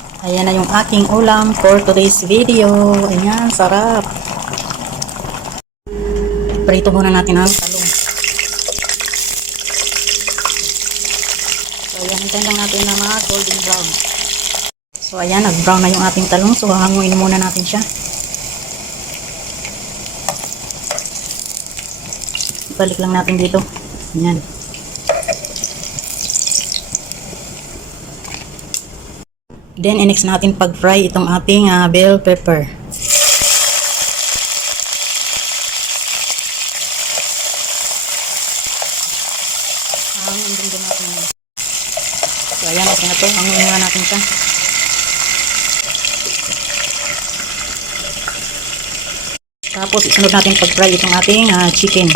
Ayan na yung aking ulam for today's video. Ayan, sarap. Prito muna natin ang talong. So ayan, hintayin lang natin na mga golden brown. So ayan, nag-brown na yung ating talong. So hahanguin muna natin siya. Balik lang natin dito. Ayan. Then, i-next natin pag-fry itong ating bell pepper. Hangin din natin yan. So, ayan, okay na ito. Hangin nga natin siya. Tapos, isunod natin pag-fry itong ating chicken.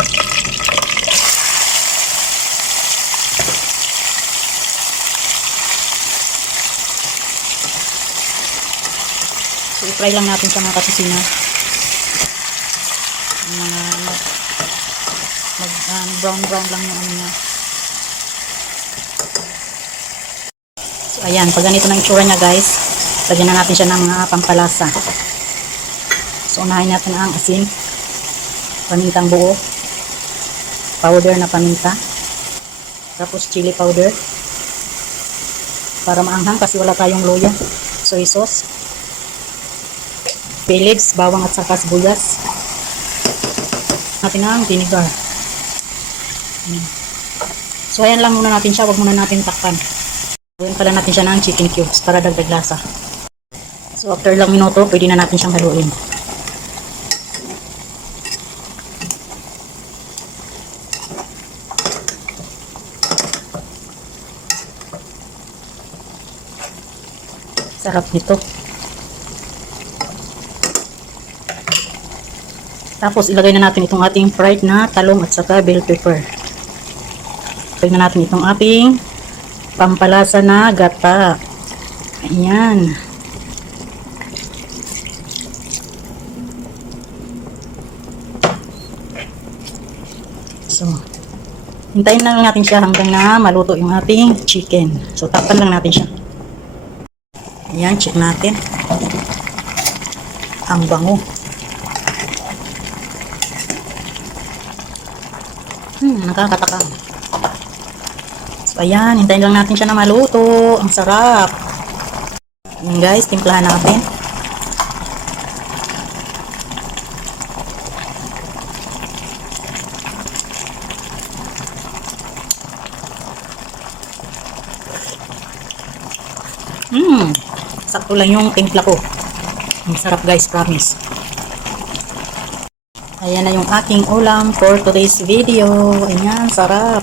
So, i-fry lang natin sa mga kasusina. Mga brown lang yung ano niya. So, ayan. Pag ganito na itsura niya, guys, lagyan na natin siya ng mga pampalasa. So, unahin natin ang asin, pamintang buo, powder na paminta, tapos chili powder, para maanghang kasi wala tayong loyo, soy sauce, bay leaves, bawang at saka sibuyas, natin ang vinegar. So, ayan lang muna natin siya, wag muna natin takpan. Ayan pala natin siya ng chicken cubes para dagdag lasa. So, after lang minuto, pwede na natin siyang haluin. Sarap nito. Tapos ilagay na natin itong ating fried na talong at saka bell pepper. Ilagay na natin itong ating pampalasa na gata. Ayan. So, hintayin lang natin siya hanggang na maluto yung ating chicken. So, takpan lang natin siya. Ayan, check natin. Ang bango. Nakakatakam. So, ayan, hintayin lang natin siya na maluto. Ang sarap. Ayan guys, timplahan natin. Sakto lang yung timpla ko. Ang sarap guys, promise. Ayan na yung aking ulam for today's video. Ayan, sarap.